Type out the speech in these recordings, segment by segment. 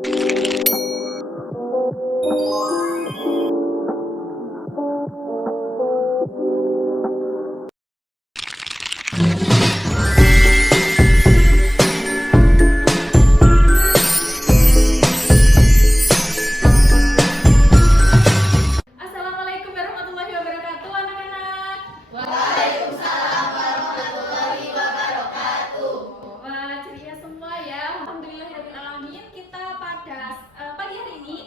Assalamualaikum warahmatullahi wabarakatuh, anak-anak. Waalaikumsalam warahmatullahi wabarakatuh. Wah, ceria semua ya. Alhamdulillahirrahmanirrahim. Kita pada pagi hari ini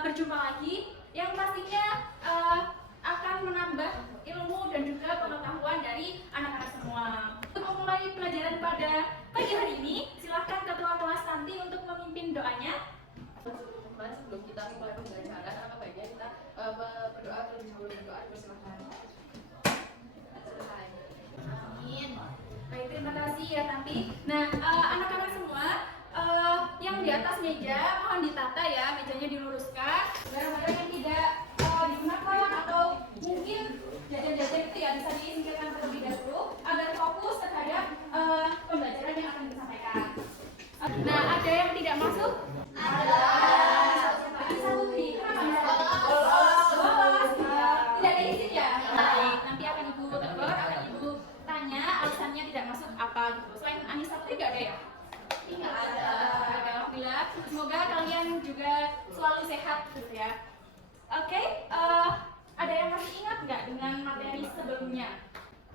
berjumpa lagi yang pastinya akan menambah ilmu dan juga pengetahuan dari anak-anak semua. Untuk memulai pelajaran pada pagi hari ini, silahkan ketua kelas nanti untuk memimpin doanya. Sebelum kita mulai pembelajaran, alangkah baiknya kita berdoa terlebih dahulu. Berdoa, silakan. Amin. Baik, terima kasih ya Tanti. Nah, anak-anak semua yang di atas meja mohon ditata ya, mejanya diluruskan. Barang-barang yang tidak digunakan atau mungkin jajan-jajan itu ya bisa disingkirkan terlebih dahulu agar fokus terhadap pembelajaran yang akan disampaikan. Nah, ada yang tidak masuk? Ada. Bisa Putri, kenapa? Bolos. Tidak ada izin ya? Baik, nanti akan Ibu tegur, akan Ibu tanya alasannya tidak masuk apa gitu. Selain Anissa Putri gak ada ya? Tidak ada. Alhamdulillah. Semoga kalian juga selalu sehat gitu ya. Oke, ada yang masih ingat nggak dengan materi sebelumnya?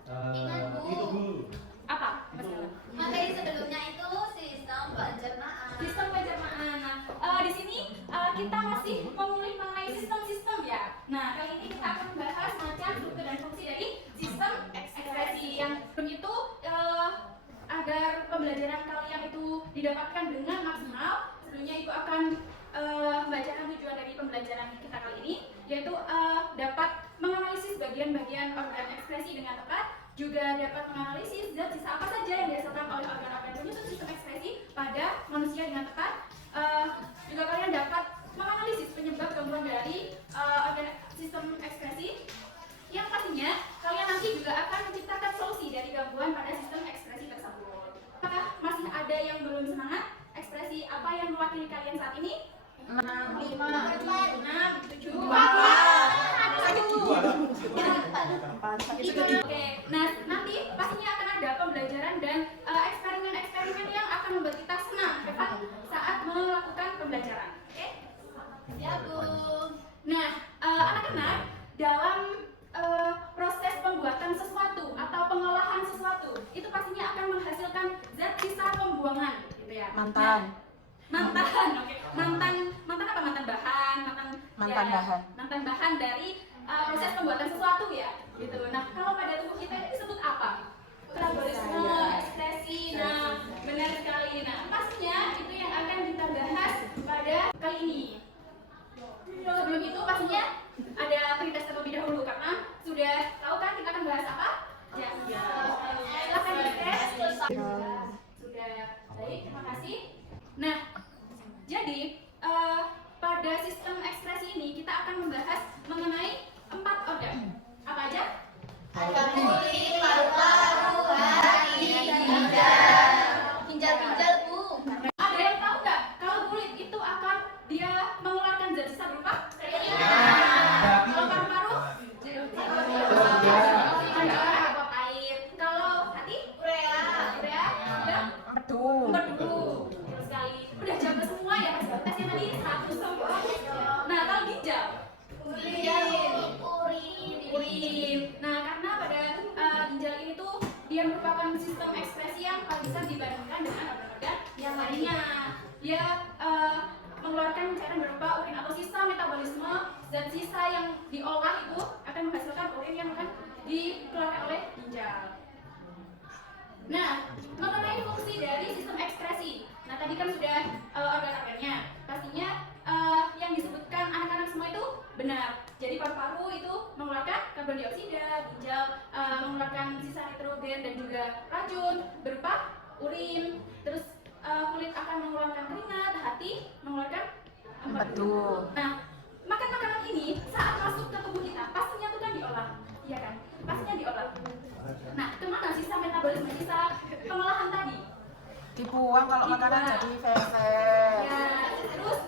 Ingat, Bu. Itu Bu. Apa? Masalah? Materi sebelumnya itu sistem pencernaan. Sistem pencernaan. Nah, di sini kita masih mengulik mengenai sistem-sistem ya. Nah, kali ini kita akan membahas macam struktur dan fungsi dari sistem ekspresi yang itu agar pembelajaran kalian itu didapatkan dengan maksimal. Sebelumnya Ibu akan membacakan tujuan dari pembelajaran kita kali ini, yaitu dapat menganalisis bagian-bagian organ ekspresi dengan tepat, juga dapat menganalisis zat sisa apa saja yang dihasilkan oleh organ-organ penyusun sistem ekspresi pada manusia dengan tepat. Juga kalian dapat menganalisis penyebab gangguan dari organ sistem ekspresi, yang pastinya kalian nanti juga akan menciptakan solusi dari gangguan pada sistem ekspresi tersebut. Apakah masih ada yang belum semangat? Ekspresi apa yang mewakili kalian saat ini? 6, 5, 6, 7, 8, 1. Oke, nah nanti pastinya akan ada pembelajaran dan eksperimen-eksperimen yang akan membuat kita senang saat melakukan pembelajaran. Oke? Ya, Bu. Nah, anak-anak dalam proses pembuatan sesuatu atau pengolahan sesuatu itu pastinya akan menghasilkan zat sisa pembuangan, gitu ya. Mantan. Oke. Mantan apa? Mantan bahan, mantan bahan dari proses pembuatan sesuatu ya, gitu. Nah, kalau pada tubuh kita ini disebut apa? Metabolisme, ekspresi. Nah, benar sekali. Nah, pastinya itu yang akan kita bahas pada kali ini. Sebelum itu pastinya ada pretest terlebih dahulu karena sudah tahu kan kita akan bahas apa? Ya. Silakan pretest. Sudah. Baik, terima kasih. Nah, jadi pada sistem ekspresi ini kita akan membahas mengenai 4 organ. Apa aja? Ada kulit, paru-paru, hati, ginjal, Bu. Ada yang tahu nggak kalau kulit itu akan dia mengeluarkan zat sisa berupa keringat? Kalau paru-paru? Uap air. Kalau hati? Urea. Dan Empedu. betul sekali. Udah jago semua ya tesnya tadi 100 semua. Nah, kalau ginjal? Urin. Nah, karena pada ginjal ini tuh dia merupakan sistem ekspresi yang paling besar dibandingkan dengan organ-organ yang lainnya. Dia mengeluarkan cairan berupa urin atau sisa metabolisme zat sisa yang diolah itu akan menghasilkan urin yang akan dikeluarkan oleh ginjal. Nah, mengenai fungsi dari sistem ekspresi. Nah, tadi kan sudah organ-organnya. Pastinya yang disebutkan anak-anak semua itu benar. Jadi paru-paru itu mengeluarkan karbon dioksida, ginjal mengeluarkan sisa nitrogen dan juga racun berupa urin. Terus kulit akan mengeluarkan keringat, hati mengeluarkan empedu. Nah, makanan-makanan ini saat masuk ke tubuh kita pastinya itu kan diolah, iya kan? Pastinya diolah. Nah, kemana sisa metabolisme, sisa pengolahan tadi? Dibuang kalau Dibuang. makanan jadi feces. Ya, terus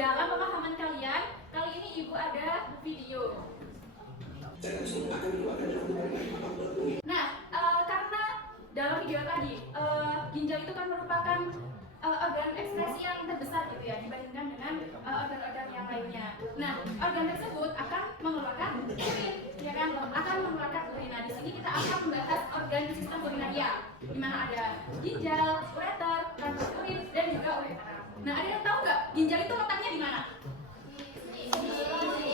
dalam pemahaman kalian, kali ini Ibu ada video. Nah, karena dalam video tadi, ginjal itu kan merupakan organ ekspresi yang terbesar gitu ya dibandingkan dengan organ-organ yang lainnya. Nah, organ tersebut akan mengeluarkan urin, ya kan? Akan mengeluarkan urin. Nah, di sini kita akan membahas organ sistem urinaria, di mana ada ginjal, ureter, transport urin, dan juga ureter. Nah, ada yang tahu nggak ginjal itu letaknya di mana?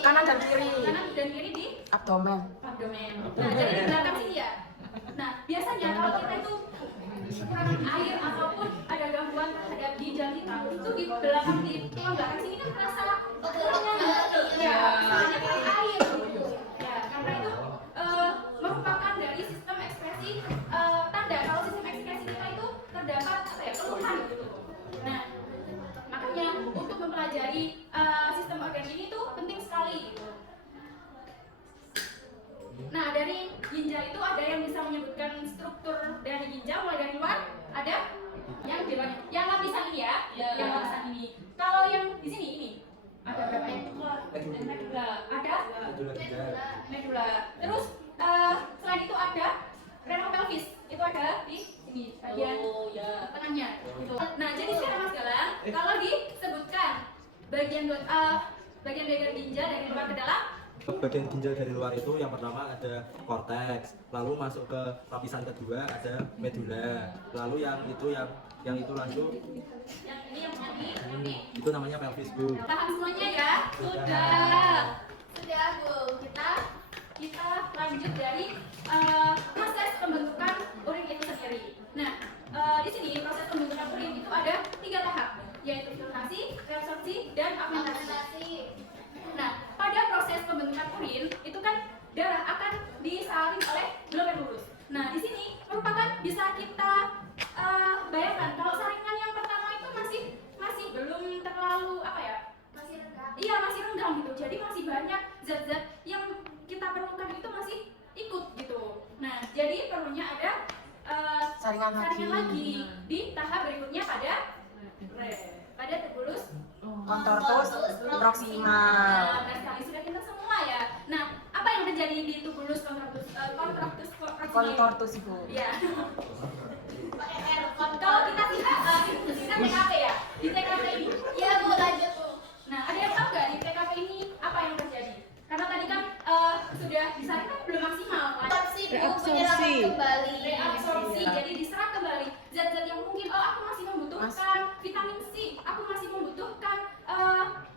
Kanan dan kiri. Kanan dan kiri di Abdomen. abdomen. Nah, jadi di belakang sini ya. Nah, biasanya kalau kita itu kekurangan air ataupun ada gangguan terhadap ginjal kita, itu di belakang tulang belakang sini kan terasa kekurangan. Ya, soalnya kurang air gitu. Ya, karena itu merupakan dari sistem ekspresi tanda kalau sistem ekspresi kita itu terdapat apa ya keluhan gitu. Nah, makanya untuk mempelajari sistem organ ini tuh penting sekali gitu. Nah, dari ginjal itu ada yang bisa menyebutkan struktur dari ginjal mulai dari luar, ada yang lapisan ini ya, yang lapisan ini. Kalau yang di sini ini ada berapa ya? Medula, ada medula. Terus selain itu ada renal pelvis, itu ada di sini bagian tengahnya. Gitu. Nah, jadi sekarang Mas Galang, kalau disebutkan bagian ginjal dari luar ke dalam. Bagian ginjal dari luar itu yang pertama ada korteks, lalu masuk ke lapisan kedua ada medula, lalu yang itu lanjut Yang ini yang ini. itu namanya pelvis, Bu. Paham semuanya ya? Sudah Bu. Kita lanjut dari proses pembentukan urin itu sendiri. Nah, di sini proses pembentukan urin itu ada 3 tahap, yaitu filtrasi, reabsorpsi, dan fermentasi. Nah, pada proses pembentukan urin itu kan darah akan disaring oleh glomerulus. Nah, di sini merupakan bisa kita bayangkan kalau saringan yang pertama itu masih belum terlalu apa ya? Masih renggang. Iya, masih renggang gitu. Jadi masih banyak zat-zat yang kita perlukan itu masih ikut gitu. Nah, jadi perlunya ada Saringan lagi di tahap berikutnya pada tubulus Contortus proximal. Nah, sekali sudah kita semua ya. Nah, apa yang terjadi di tubulus contortus proximal? Contortus, Bu. Iya. Kalau kita singkat TKP ya, di TKP ini. Iya Bu, lanjut Bu. Nah, ada yang tahu nggak di TKP ini apa yang terjadi? Karena tadi kan sudah disaring kan belum maksimal kan? Reabsorpsi. Reabsorpsi, jadi diserap kembali zat-zat yang mungkin aku masih membutuhkan vitamin C, aku masih membutuhkan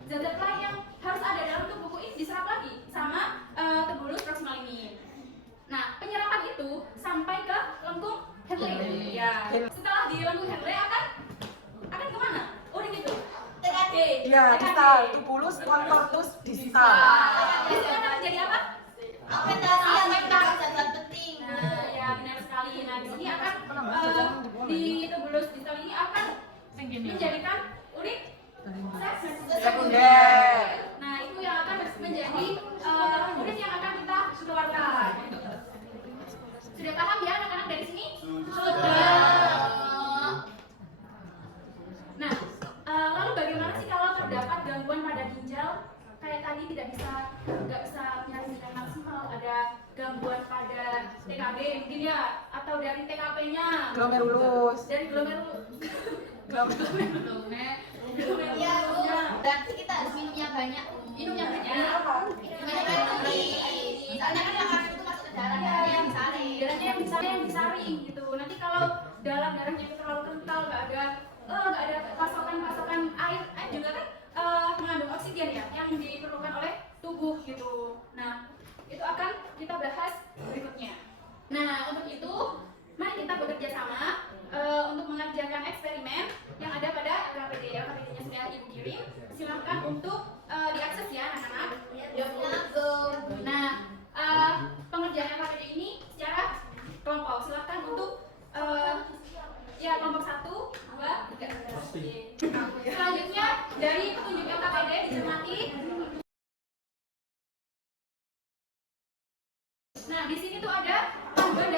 zat-zat lain yang harus ada dalam tubuhku ini diserap lagi sama tubulus proximal ini. Nah, penyerapan itu sampai ke lengkung Henle. Ya. Setelah di lengkung Henle akan kemana? Urin itu. TKP. Iya, distal. Tubulus contortus distal. Itu akan menjadi apa? Fermentasi zat-zat penting. Nah, ya benar sekali. Nah, di sini akan di tubulus distal ini akan menjadikan urin Sekunder. Nah, itu yang akan menjadi urin yang akan kita keluarkan. Sudah paham ya anak-anak dari sini? Sudah. Nah, lalu bagaimana sih kalau terdapat gangguan pada ginjal? Kayak tadi nggak bisa menyaring dengan maksimal, ada gangguan pada TKB mungkin ya, atau dari TKP-nya Glomerulus. dari glomerulus. Iya Bu, berarti kita harus minumnya banyak. Minumnya banyak. Soalnya kan makanan itu masuk ke darah, darahnya yang disaring. Darahnya yang disaring gitu. Nanti kalau dalam darahnya itu terlalu kental, nggak ada pasokan air juga kan mengandung oksigen ya yang diperlukan oleh tubuh gitu. Nah, itu akan kita bahas berikutnya. Nah, untuk itu mari kita bekerja sama untuk mengerjakan eksperimen yang ada pada LKPD. LKPD-nya sudah Ibu kirim. Silahkan untuk diakses ya anak-anak. Nah, pengerjaan LKPD ini secara kelompok. Silahkan untuk ya kelompok 1, 2, 3. Selanjutnya dari petunjuk LKPD dicermati. Nah, di sini tuh ada panduan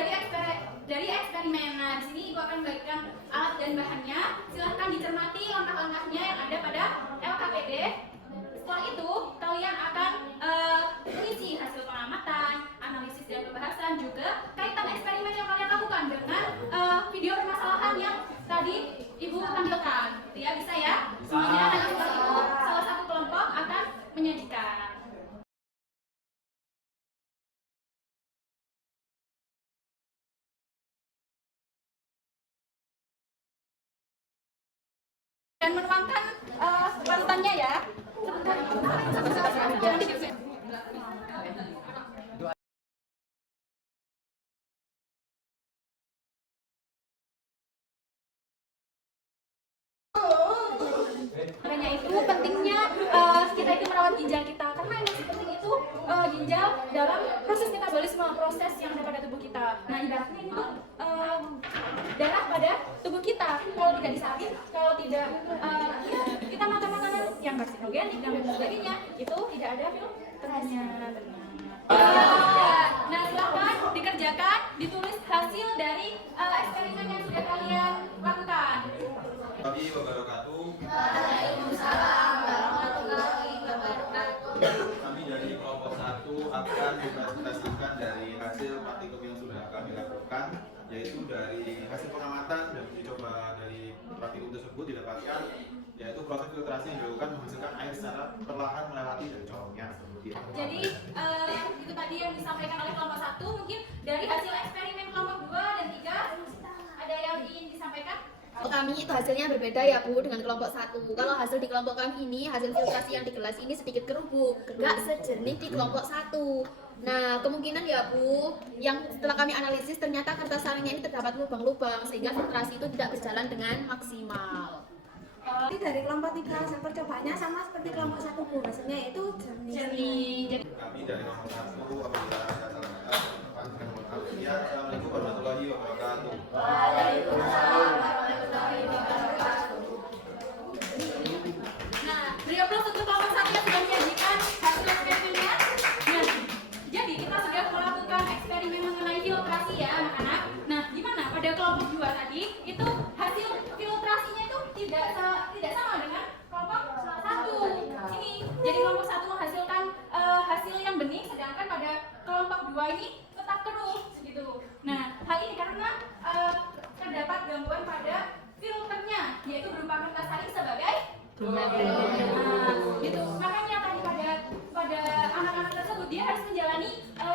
dari eksperimen. Nah, di sini Ibu akan bagikan alat dan bahannya. Silahkan dicermati langkah-langkahnya yang ada pada LKPD. dan menuangkan panutannya ya. Jangan diusir. Makanya itu pentingnya kita itu merawat ginjal kita, karena yang penting itu ginjal dalam proses metabolisme, proses yang ada pada tubuh kita. Nah ibaratnya ini tuh darah pada tubuh kita. Kalau tidak disalin, kalau tidak kita makan makanan yang karsinogenik dan lain sebagainya, itu tidak ada filternya. Nah silakan dikerjakan, ditulis hasil dari eksperimen yang sudah kalian lakukan. Warahmatullahi wabarakatuh. Waalaikumsalam warahmatullahi wabarakatuh. Kami dari kelompok 1 akan mempresentasikan dari hasil praktikum yang sudah kami lakukan, yaitu dari hasil pengamatan dan uji coba dari praktikum tersebut didapatkan, yaitu proses filtrasi yang dilakukan menghasilkan air secara perlahan melewati dari corongnya. Jadi itu tadi yang disampaikan oleh kelompok 1. Mungkin dari hasil eksperimen kelompok 2 dan 3 ada yang ingin disampaikan? Kami itu hasilnya berbeda ya Bu dengan kelompok 1. Kalau hasil di kelompok kami ini, hasil filtrasi yang di gelas ini sedikit kerubuk, gak sejernih di kelompok 1. Nah kemungkinan ya Bu, yang setelah kami analisis ternyata kertas saringnya ini terdapat lubang-lubang sehingga filtrasi itu tidak berjalan dengan maksimal. Tapi dari kelompok 3 hasil percobaannya sama seperti kelompok 1 Bu, hasilnya itu jernih. Kami dari nomor 1 apabila ada salah kata mohon maaf. Ya, Assalamualaikum warahmatullahi wabarakatuh. Waalaikumsalam warahmatullahi wabarakatuh. Nah, beri aplaus untuk kelompok 1 yang sudah menyajikan hasil eksperimennya. Nah, jadi kita sudah melakukan eksperimen mengenai filtrasi ya anak-anak. Nah, gimana pada kelompok 2 tadi itu hasil filtrasinya itu tidak sama dengan kelompok 1 ini. Jadi kelompok 1 menghasilkan hasil yang bening, sedangkan pada kelompok 2 ini tetap keruh gitu. Nah, hal ini karena terdapat gangguan pada filternya, yaitu berupa kertas saring sebagai gitu. Makanya tadi pada anak-anak tersebut dia harus menjalani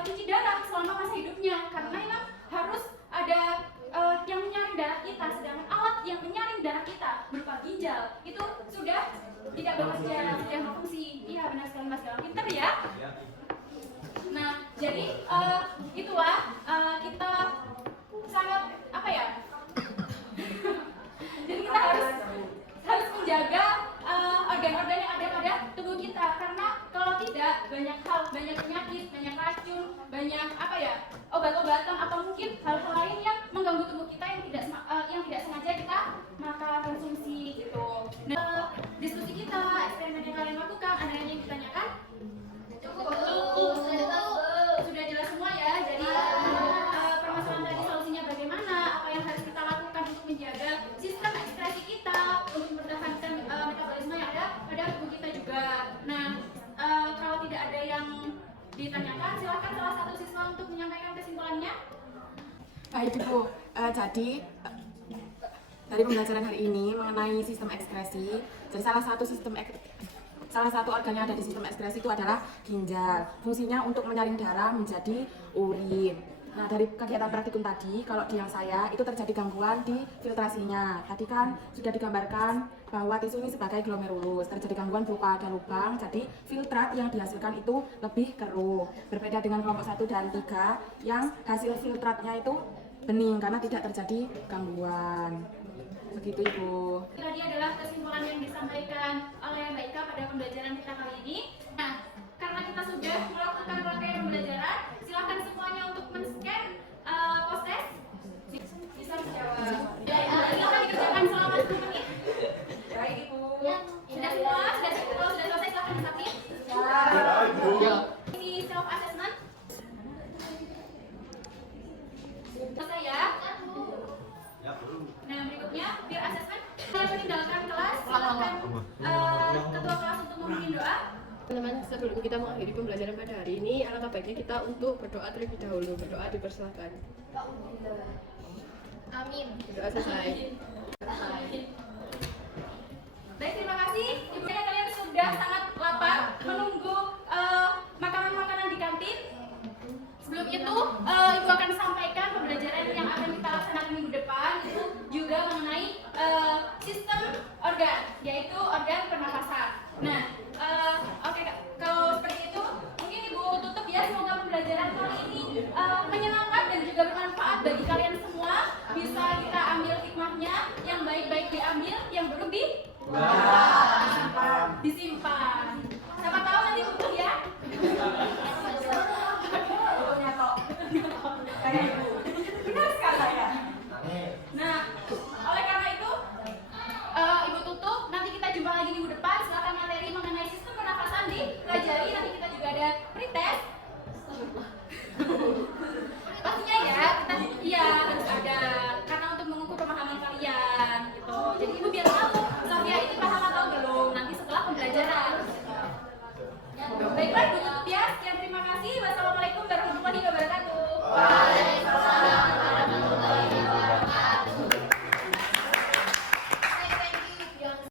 cuci darah selama masa hidupnya, karena memang harus ada yang menyaring darah kita, sedangkan alat yang menyaring darah kita berupa ginjal itu sudah tidak bekerja, sudah berfungsi. Iya benar sekali Mas Galang, pinter ya. Nah jadi itulah kita sangat apa ya? Jadi kita harus menjaga organ-organ yang ada pada tubuh kita, karena kalau tidak banyak hal, banyak penyakit, banyak racun, banyak apa ya, obat-obatan atau mungkin hal-hal lain yang mengganggu tubuh kita yang tidak sengaja kita makan, konsumsi gitu. Nah, diskusi kita, eksperimen yang kalian lakukan, ada yang ingin ditanyakan? Sudah jelas semua ya. Jadi permasalahan tadi solusinya bagaimana, apa yang harus kita lakukan untuk menjaga sistem ekspresi kita, untuk mempertahankan metabolisme yang ada pada tubuh kita juga. Nah, kalau tidak ada yang ditanyakan, silakan salah satu siswa untuk menyampaikan kesimpulannya. Baik Ibu, jadi dari pembelajaran hari ini mengenai sistem ekskresi, jadi salah satu organ yang ada di sistem ekskresi itu adalah ginjal. Fungsinya untuk menyaring darah menjadi urin. Nah dari kegiatan praktikum tadi, kalau di yang saya itu terjadi gangguan di filtrasinya. Tadi kan sudah digambarkan bahwa tisu ini sebagai glomerulus, terjadi gangguan berupa ada lubang, jadi filtrat yang dihasilkan itu lebih keruh. Berbeda dengan kelompok 1 dan 3 yang hasil filtratnya itu bening karena tidak terjadi gangguan. Begitu Ibu. Tadi adalah kesimpulan yang disampaikan oleh Mbak Ika pada pembelajaran kita kali ini. Nah, karena kita sudah melakukan rangkaian pembelajaran, silakan semuanya untuk men-scan post-test. Bisa dijawab. Silakan dikerjakan selama 10 menit. Baik Ibu. Sudah semua? Kalau sudah selesai silakan disubmit. Ini self assessment. Selesai ya. Nah berikutnya peer assessment. Saya meninggalkan kelas. Silakan ketua kelas untuk memimpin doa. Teman-teman, sebelum kita mengakhiri pembelajaran pada hari ini, alangkah baiknya kita untuk berdoa terlebih dahulu. Berdoa dipersilakan. Amin. Berdoa selesai. Baik, terima kasih. Ibu dan kalian sudah sangat lapar menunggu makanan-makanan di kantin. Sebelum itu, Ibu akan sampaikan pembelajaran yang akan kita laksanakan minggu depan, itu juga mengenai sistem organ. Silakan Ibu.